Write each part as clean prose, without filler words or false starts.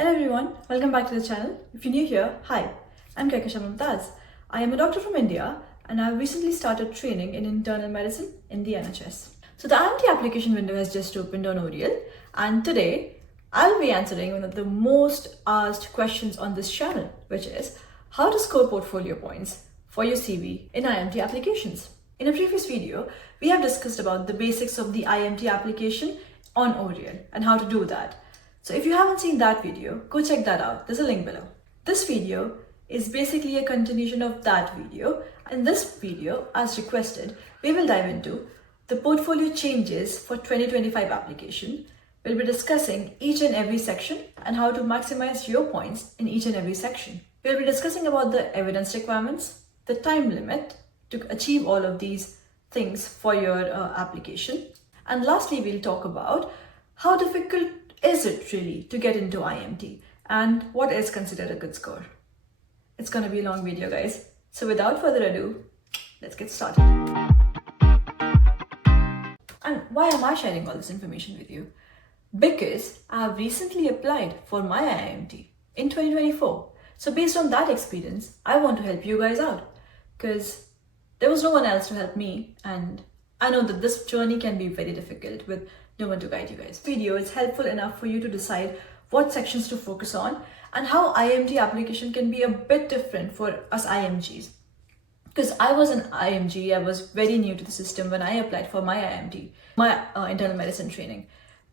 Hello everyone, welcome back to the channel. If you're new here, hi, I'm Kaikasha Mumtaz. I am a doctor from India and I've recently started training in internal medicine in the NHS. So the IMT application window has just opened on ORIL, and today I'll be answering one of the most asked questions on this channel, which is how to score portfolio points for your CV in IMT applications. In a previous video, we have discussed about the basics of the IMT application on ORIL and how to do that. So if you haven't seen that video, go check that out. There's a link below. This video is basically a continuation of that video. In this video, as requested, we will dive into the portfolio changes for 2025 application. We'll be discussing each and every section and how to maximize your points in each and every section. We'll be discussing about the evidence requirements, the time limit to achieve all of these things for your application. And lastly, we'll talk about how difficult is it really to get into IMT and what is considered a good score. It's going to be a long video, guys. So without further ado, let's get started. And why am I sharing all this information with you? Because I have recently applied for my IMT in 2024. So based on that experience, I want to help you guys out because there was no one else to help me, and I know that this journey can be very difficult with no one to guide you guys. This video is helpful enough for you to decide what sections to focus on and how IMT application can be a bit different for us IMGs. Because I was an IMG, I was very new to the system when I applied for my IMT, my internal medicine training.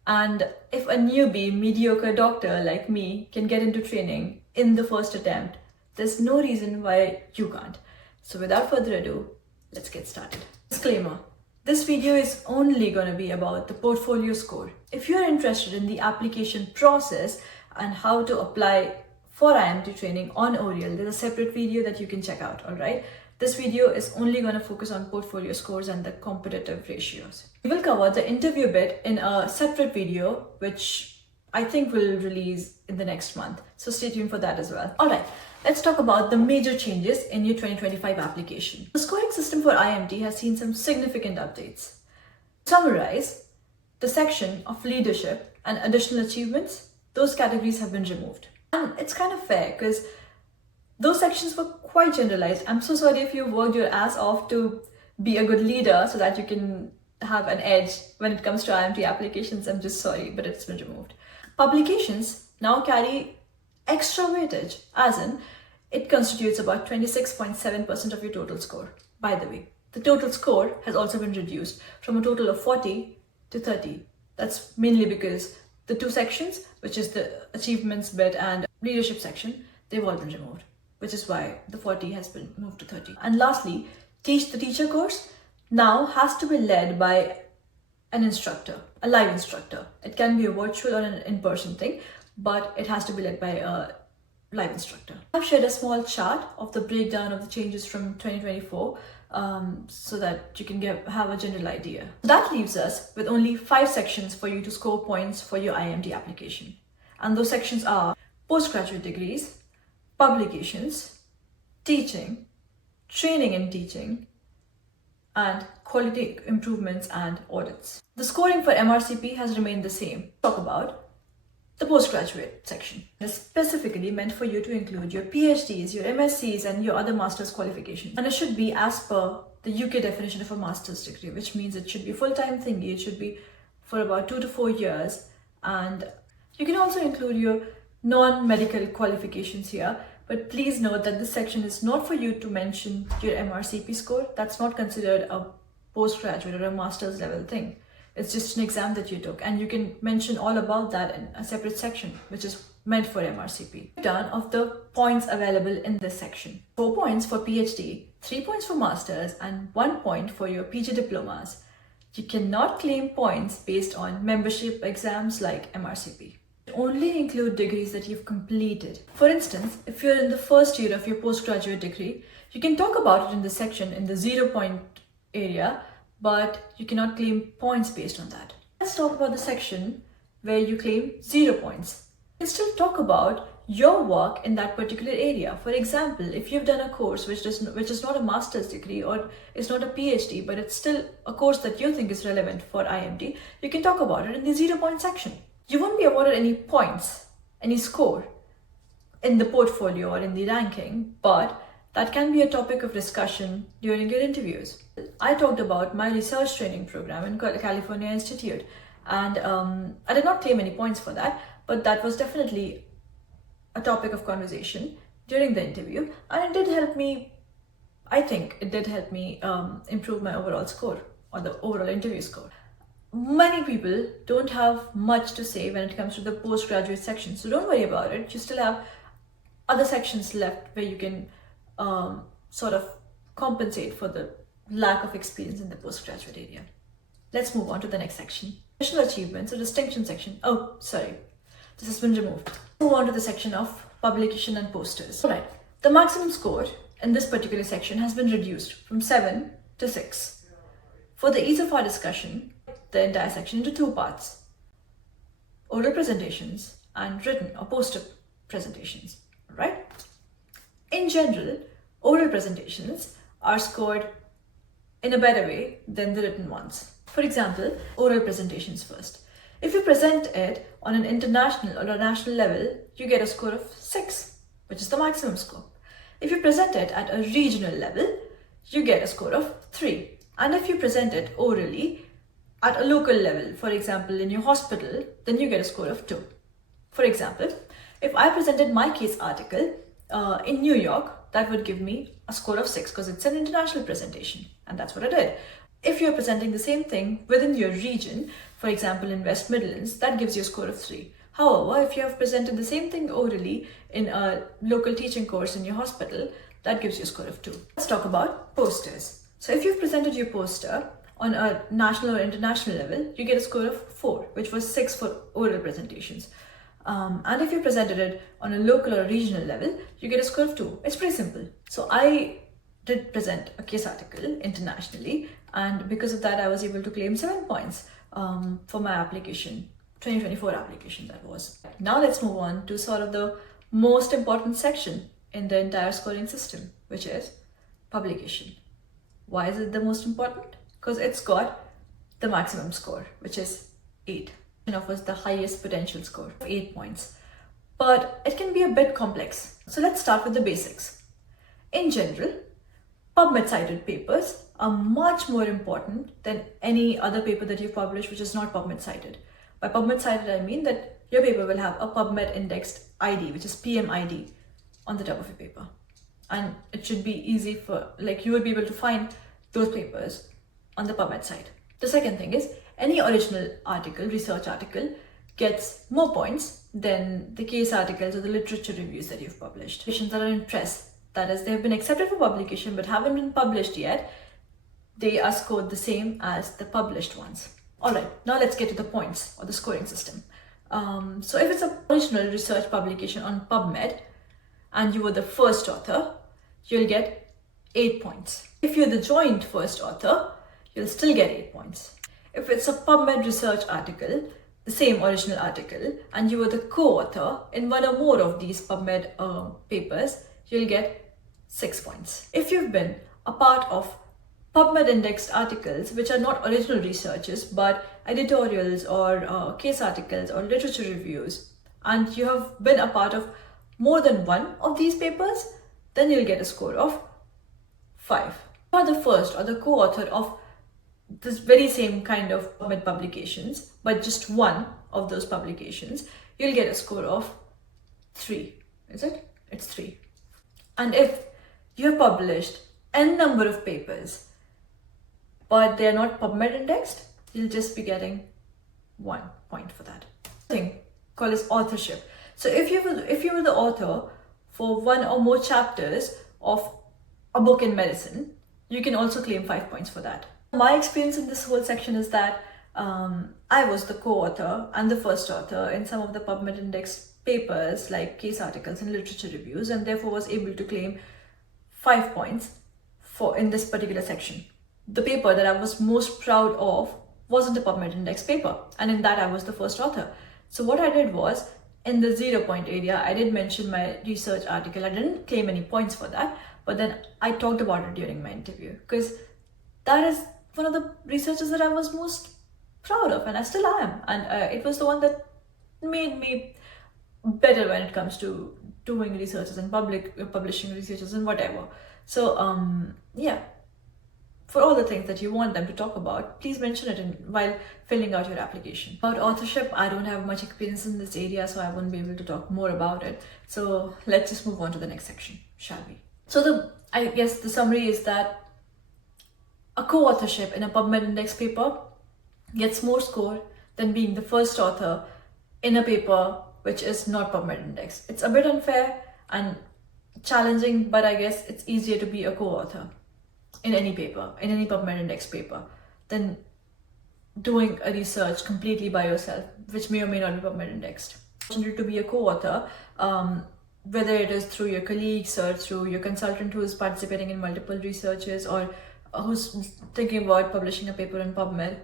And if a newbie, mediocre doctor like me can get into training in the first attempt, there's no reason why you can't. So without further ado, let's get started. Disclaimer. This video is only going to be about the portfolio score. If you're interested in the application process and how to apply for IMT training on ORIL, there's a separate video that you can check out, alright? This video is only going to focus on portfolio scores and the competitive ratios. We will cover the interview bit in a separate video, which I think will release in the next month. So stay tuned for that as well. Alright, let's talk about the major changes in your 2025 application. The scoring system for IMT has seen some significant updates. To summarize, the section of leadership and additional achievements, those categories have been removed. And it's kind of fair because those sections were quite generalized. I'm so sorry if you worked your ass off to be a good leader so that you can have an edge when it comes to IMT applications. I'm just sorry, but it's been removed. Publications now carry extra weightage, as in it constitutes about 26.7% of your total score. By the way, the total score has also been reduced from a total of 40 to 30. That's mainly because the two sections, which is the achievements bit and leadership section, they've all been removed, which is why the 40 has been moved to 30. And lastly, Teach the Teacher course now has to be led by an instructor, a live instructor. It can be a virtual or an in-person thing, but it has to be led by a live instructor. I've shared a small chart of the breakdown of the changes from 2024 so that you can have a general idea. That leaves us with only 5 sections for you to score points for your IMT application. And those sections are postgraduate degrees, publications, teaching, training in teaching, and quality improvements and audits. The scoring for MRCP has remained the same. Talk about the postgraduate section. It is specifically meant for you to include your PhDs, your MScs, and your other master's qualifications. And it should be as per the UK definition of a master's degree, which means it should be full-time thingy. It should be for about 2 to 4 years. And you can also include your non-medical qualifications here. But please note that this section is not for you to mention your MRCP score. That's not considered a postgraduate or a master's level thing. It's just an exam that you took, and you can mention all about that in a separate section, which is meant for MRCP. Breakdown of the points available in this section. 4 points for PhD, 3 points for masters, and 1 point for your PG diplomas. You cannot claim points based on membership exams like MRCP. Only include degrees that you've completed. For instance, if you're in the first year of your postgraduate degree, you can talk about it in the section in the 0 point area, but you cannot claim points based on that. Let's talk about the section where you claim 0 points. You can still talk about your work in that particular area. For example, if you've done a course which is not a master's degree or it's not a PhD, but it's still a course that you think is relevant for IMT, you can talk about it in the 0 point section. You won't be awarded any points any score in the portfolio or in the ranking, but that can be a topic of discussion during your interviews. I talked about my research training program in California Institute, and I did not claim any points for that, but that was definitely a topic of conversation during the interview, and it did help me. I think it did help me improve my overall score or the overall interview score. Many people don't have much to say when it comes to the postgraduate section, so don't worry about it. You still have other sections left where you can sort of compensate for the lack of experience in the postgraduate area. Let's move on to the next section. Professional achievements or distinction section. Oh, sorry, this has been removed. Move on to the section of publication and posters. Alright, the maximum score in this particular section has been reduced from 7 to 6. For the ease of our discussion, the entire section into two parts: oral presentations and written or poster presentations. Right? In general, oral presentations are scored in a better way than the written ones. For example, oral presentations first. If you present it on an international or a national level, you get a score of 6, which is the maximum score. If you present it at a regional level, you get a score of 3. And if you present it orally at a local level, for example, in your hospital, then you get a score of 2. For example, if I presented my case article in New York, that would give me a score of 6 because it's an international presentation, and that's what I did. If you're presenting the same thing within your region, for example in West Midlands, that gives you a score of 3. However, if you have presented the same thing orally in a local teaching course in your hospital, that gives you a score of 2. Let's talk about posters. So if you've presented your poster on a national or international level, you get a score of 4, which was 6 for oral presentations. And if you presented it on a local or regional level, you get a score of 2. It's pretty simple. So I did present a case article internationally, and because of that I was able to claim 7 points for my application, 2024 application that was. Now let's move on to sort of the most important section in the entire scoring system, which is publication. Why is it the most important? Because it's got the maximum score, which is 8. It offers the highest potential score, 8 points. But it can be a bit complex. So let's start with the basics. In general, PubMed cited papers are much more important than any other paper that you've published which is not PubMed cited. By PubMed cited, I mean that your paper will have a PubMed indexed ID, which is PMID, on the top of your paper. And it should be easy for, like, you would be able to find those papers on the PubMed site. The second thing is, any original article, research article, gets more points than the case articles or the literature reviews that you've published. Publications that are in press, that is, they have been accepted for publication but haven't been published yet, they are scored the same as the published ones. Alright, now let's get to the points or the scoring system. So if it's an original research publication on PubMed and you were the first author, you'll get 8 points. If you're the joint first author, you'll still get 8 points. If it's a PubMed research article, the same original article, and you were the co-author in one or more of these PubMed papers, you'll get 6 points. If you've been a part of PubMed indexed articles, which are not original researches, but editorials or case articles or literature reviews, and you have been a part of more than one of these papers, then you'll get a score of 5. If you are the first or the co-author of this very same kind of PubMed publications, but just one of those publications, you'll get a score of 3. Is it? It's 3. And if you have published n number of papers, but they are not PubMed indexed, you'll just be getting 1 point for that. Thing called as authorship. So if you were the author for one or more chapters of a book in medicine, you can also claim 5 points for that. My experience in this whole section is that I was the co-author and the first author in some of the PubMed index papers like case articles and literature reviews, and therefore was able to claim 5 points in this particular section. The paper that I was most proud of wasn't a PubMed index paper, and in that I was the first author. So what I did was, in the 0 point area, I did mention my research article. I didn't claim any points for that, but then I talked about it during my interview because that is one of the researches that I was most proud of, and I still am. And it was the one that made me better when it comes to doing researches and publishing researches and whatever. So yeah, for all the things that you want them to talk about, please mention it while filling out your application. About authorship, I don't have much experience in this area, so I won't be able to talk more about it. So let's just move on to the next section, shall we? So I guess the summary is that a co-authorship in a PubMed index paper gets more score than being the first author in a paper which is not PubMed index. It's a bit unfair and challenging, but I guess it's easier to be a co-author in any paper, in any PubMed index paper, than doing a research completely by yourself, which may or may not be PubMed indexed. To be a co-author, whether it is through your colleagues or through your consultant who is participating in multiple researches or who's thinking about publishing a paper in PubMed,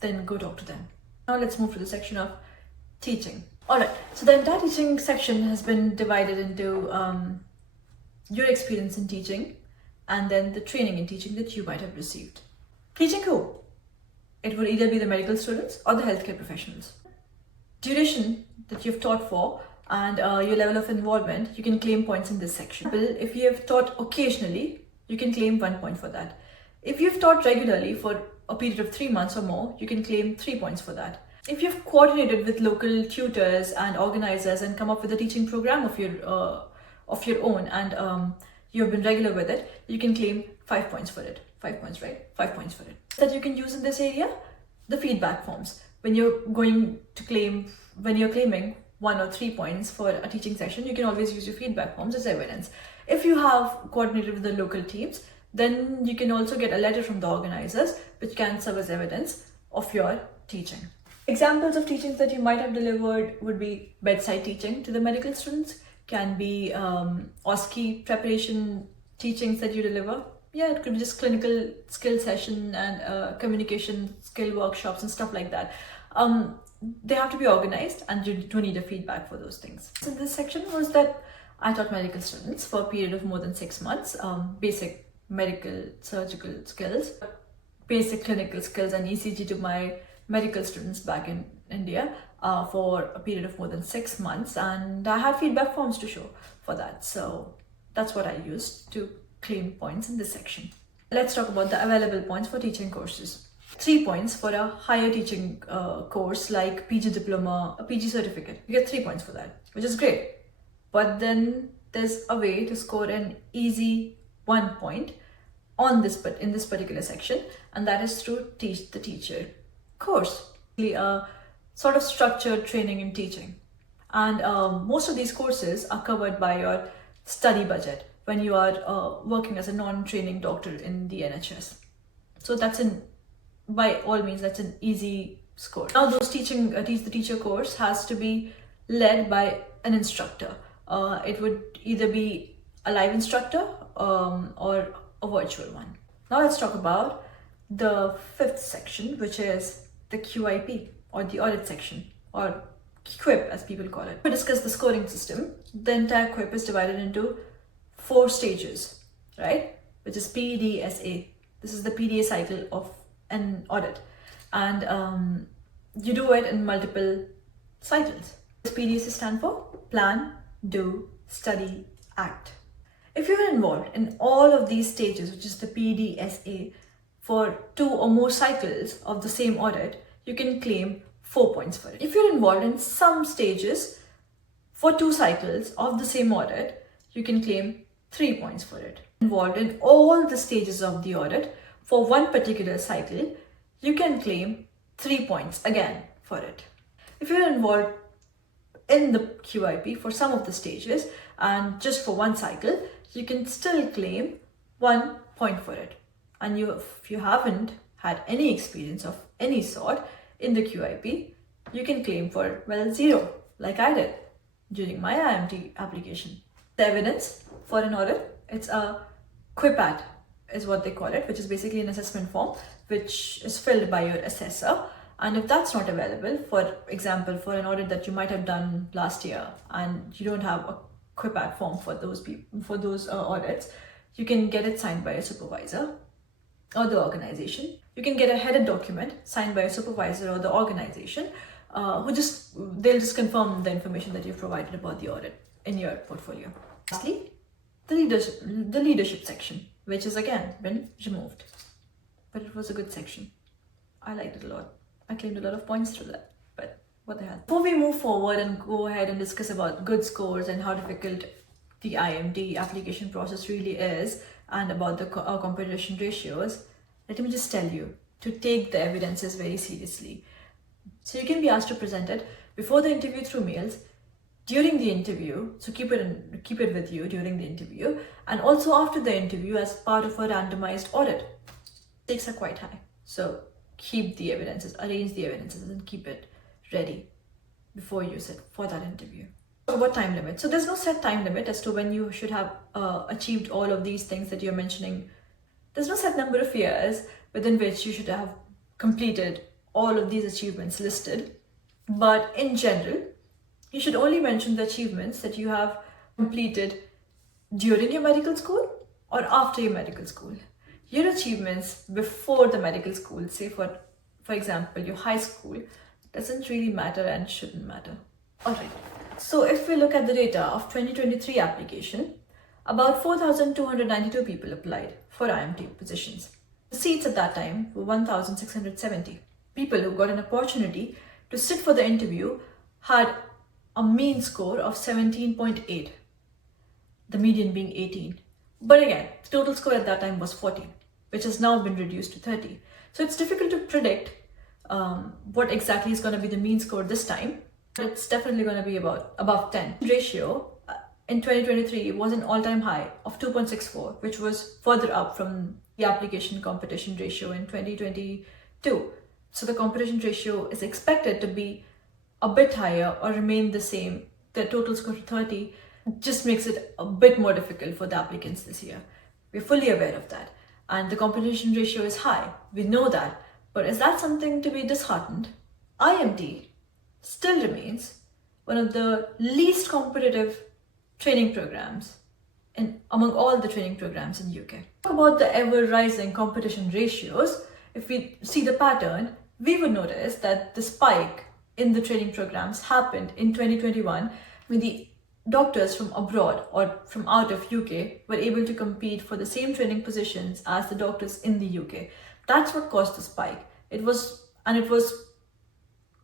then go talk to them. Now let's move to the section of teaching. Alright, so the entire teaching section has been divided into your experience in teaching and then the training in teaching that you might have received. Teaching who? It would either be the medical students or the healthcare professionals. Duration that you've taught for and your level of involvement, you can claim points in this section. If you have taught occasionally, you can claim 1 point for that. If you've taught regularly for a period of 3 months or more, you can claim 3 points for that. If you've coordinated with local tutors and organizers and come up with a teaching program of your own and you've been regular with it, you can claim 5 points for it. 5 points, right? 5 points for it. That you can use in this area, the feedback forms. When you're claiming 1 or 3 points for a teaching session, you can always use your feedback forms as evidence. If you have coordinated with the local teams, then you can also get a letter from the organizers, which can serve as evidence of your teaching. Examples of teachings that you might have delivered would be bedside teaching to the medical students, can be OSCE preparation teachings that you deliver. Yeah, it could be just clinical skill session and communication skill workshops and stuff like that. They have to be organized and you do need a feedback for those things. So this section was that I taught medical students for a period of more than 6 months, basic medical surgical skills, basic clinical skills and ECG to my medical students back in India for a period of more than 6 months, and I had feedback forms to show for that. So that's what I used to claim points in this section. Let's talk about the available points for teaching courses. 3 points for a higher teaching course like PG diploma, a PG certificate. You get 3 points for that, which is great. But then there's a way to score an easy 1 point in this particular section, and that is through Teach the Teacher course, a sort of structured training in teaching. And most of these courses are covered by your study budget when you are working as a non-training doctor in the NHS. So by all means, that's an easy score. Now those Teach the Teacher course has to be led by an instructor. It would either be a live instructor or a virtual one. Now let's talk about the 5th section, which is the QIP or the audit section, or QIP as people call it. We discuss the scoring system. The entire QIP is divided into 4 stages, right? Which is PDSA. This is the PDA cycle of an audit, and you do it in multiple cycles. What does PDSA stand for? Plan, do, study, act. If you're involved in all of these stages, which is the PDSA, for 2 or more cycles of the same audit, you can claim 4 points for it. If you're involved in some stages for 2 cycles of the same audit, you can claim 3 points for it. Involved in all the stages of the audit for one particular cycle, you can claim 3 points again for it. If you're involved in the QIP for some of the stages and just for one cycle, you can still claim 1 point for it. And if you haven't had any experience of any sort in the QIP, you can claim for, 0, like I did during my IMT application. The evidence for an audit, it's a QIPAT is what they call it, which is basically an assessment form which is filled by your assessor. And if that's not available, for example, for an audit that you might have done last year and you don't have a QIPAT form for those audits, you can get it signed by a supervisor or the organization. You can get a headed document signed by a supervisor or the organization they'll just confirm the information that you've provided about the audit in your portfolio. Lastly, the leadership section, which is again been removed, but it was a good section. I liked it a lot. I claimed a lot of points through that, but what the hell. Before we move forward and go ahead and discuss about good scores and how difficult the IMT application process really is and about the competition ratios, let me just tell you to take the evidences very seriously. So you can be asked to present it before the interview through mails, during the interview, so keep it with you during the interview, and also after the interview as part of a randomized audit. Stakes are quite high, so keep the evidences, arrange the evidences and keep it ready before you sit for that interview. About time limit. So there's no set time limit as to when you should have achieved all of these things that you're mentioning. There's no set number of years within which you should have completed all of these achievements listed. But in general, you should only mention the achievements that you have completed during your medical school or after your medical school. Your achievements before the medical school, say for example, your high school, doesn't really matter and shouldn't matter. Alright, so if we look at the data of 2023 application, about 4,292 people applied for IMT positions. The seats at that time were 1,670. People who got an opportunity to sit for the interview had a mean score of 17.8, the median being 18. But again, the total score at that time was 40, which has now been reduced to 30. So it's difficult to predict what exactly is going to be the mean score this time. But it's definitely going to be above 10. Ratio in 2023 was an all-time high of 2.64, which was further up from the application competition ratio in 2022. So the competition ratio is expected to be a bit higher or remain the same. The total score of 30 just makes it a bit more difficult for the applicants this year. We're fully aware of that. And the competition ratio is high. We know that. But is that something to be disheartened? IMT still remains one of the least competitive training programs among all the training programs in UK. Talk about the ever-rising competition ratios. If we see the pattern, we would notice that the spike in the training programs happened in 2021 when the doctors from abroad or from out of UK were able to compete for the same training positions as the doctors in the UK. That's what caused the spike. It was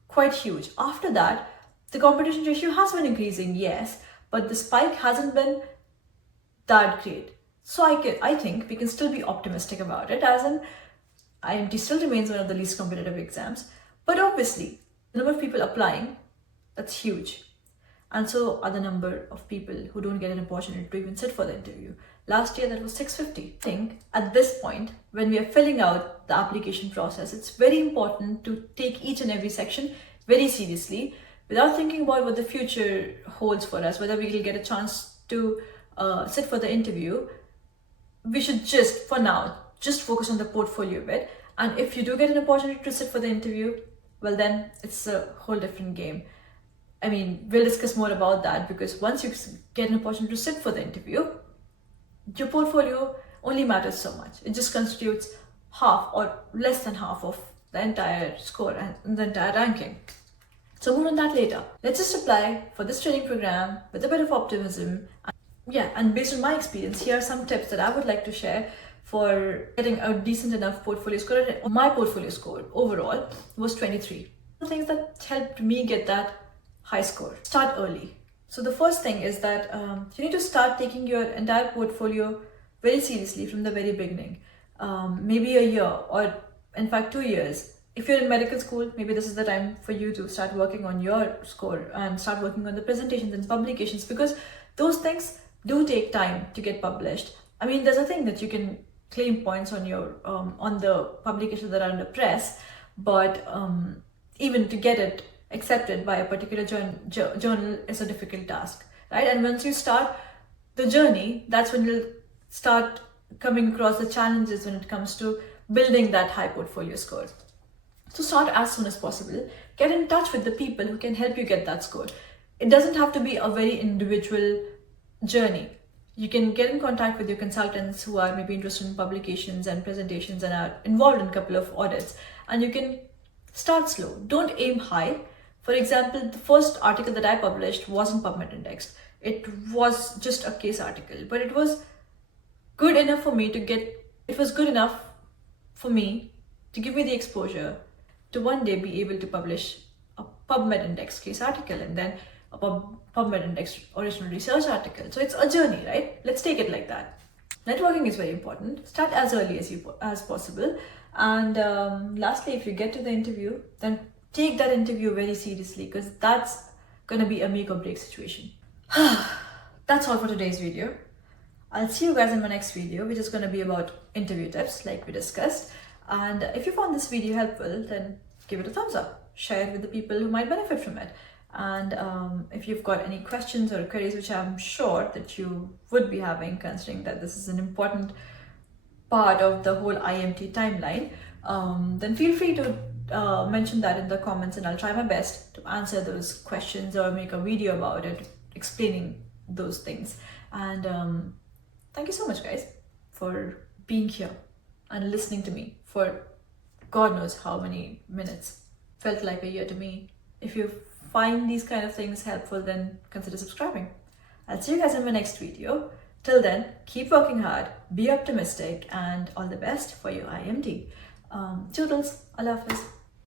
quite huge. After that, the competition ratio has been increasing, yes, but the spike hasn't been that great. So I think we can still be optimistic about it, as in IMT still remains one of the least competitive exams. But obviously, the number of people applying, that's huge. And so are the number of people who don't get an opportunity to even sit for the interview. Last year, that was 650. I think at this point, when we are filling out the application process, it's very important to take each and every section very seriously without thinking about what the future holds for us, whether we will get a chance to sit for the interview. We should just, for now, just focus on the portfolio bit. And if you do get an opportunity to sit for the interview, well then it's a whole different game. I mean, we'll discuss more about that, because once you get an opportunity to sit for the interview, your portfolio only matters so much. It just constitutes half or less than half of the entire score and the entire ranking. So more on that later. Let's just apply for this training program with a bit of optimism. And based on my experience, here are some tips that I would like to share for getting a decent enough portfolio score. My portfolio score overall was 23. The things that helped me get that high score. Start early. So the first thing is that you need to start taking your entire portfolio very seriously from the very beginning. Maybe a year, or in fact 2 years. If you're in medical school, maybe this is the time for you to start working on your score and start working on the presentations and publications, because those things do take time to get published. I mean, there's a thing that you can claim points on your on the publications that are in the press, but even to get it accepted by a particular journal is a difficult task, right? And once you start the journey, that's when you'll start coming across the challenges when it comes to building that high portfolio score. So start as soon as possible. Get in touch with the people who can help you get that score. It doesn't have to be a very individual journey. You can get in contact with your consultants who are maybe interested in publications and presentations and are involved in a couple of audits, and you can start slow. Don't aim high. For example, the first article that I published wasn't PubMed indexed. It was just a case article, but it was good enough for me to give me the exposure to one day be able to publish a PubMed index case article and then a PubMed index original research article. So it's a journey, right? Let's take it like that. Networking is very important. Start as early as possible. And lastly, if you get to the interview, then take that interview very seriously, because that's going to be a make or break situation. That's all for today's video. I'll see you guys in my next video, which is going to be about interview tips like we discussed. And if you found this video helpful, then give it a thumbs up. Share it with the people who might benefit from it. And if you've got any questions or queries, which I'm sure that you would be having, considering that this is an important part of the whole IMT timeline, then feel free to mention that in the comments, and I'll try my best to answer those questions or make a video about it explaining those things. And thank you so much, guys, for being here and listening to me for God knows how many minutes. Felt like a year to me. If you find these kind of things helpful, then consider subscribing. I'll see you guys in my next video. Till then, keep working hard, be optimistic, and all the best for your IMT. Toodles, Allah Hafiz.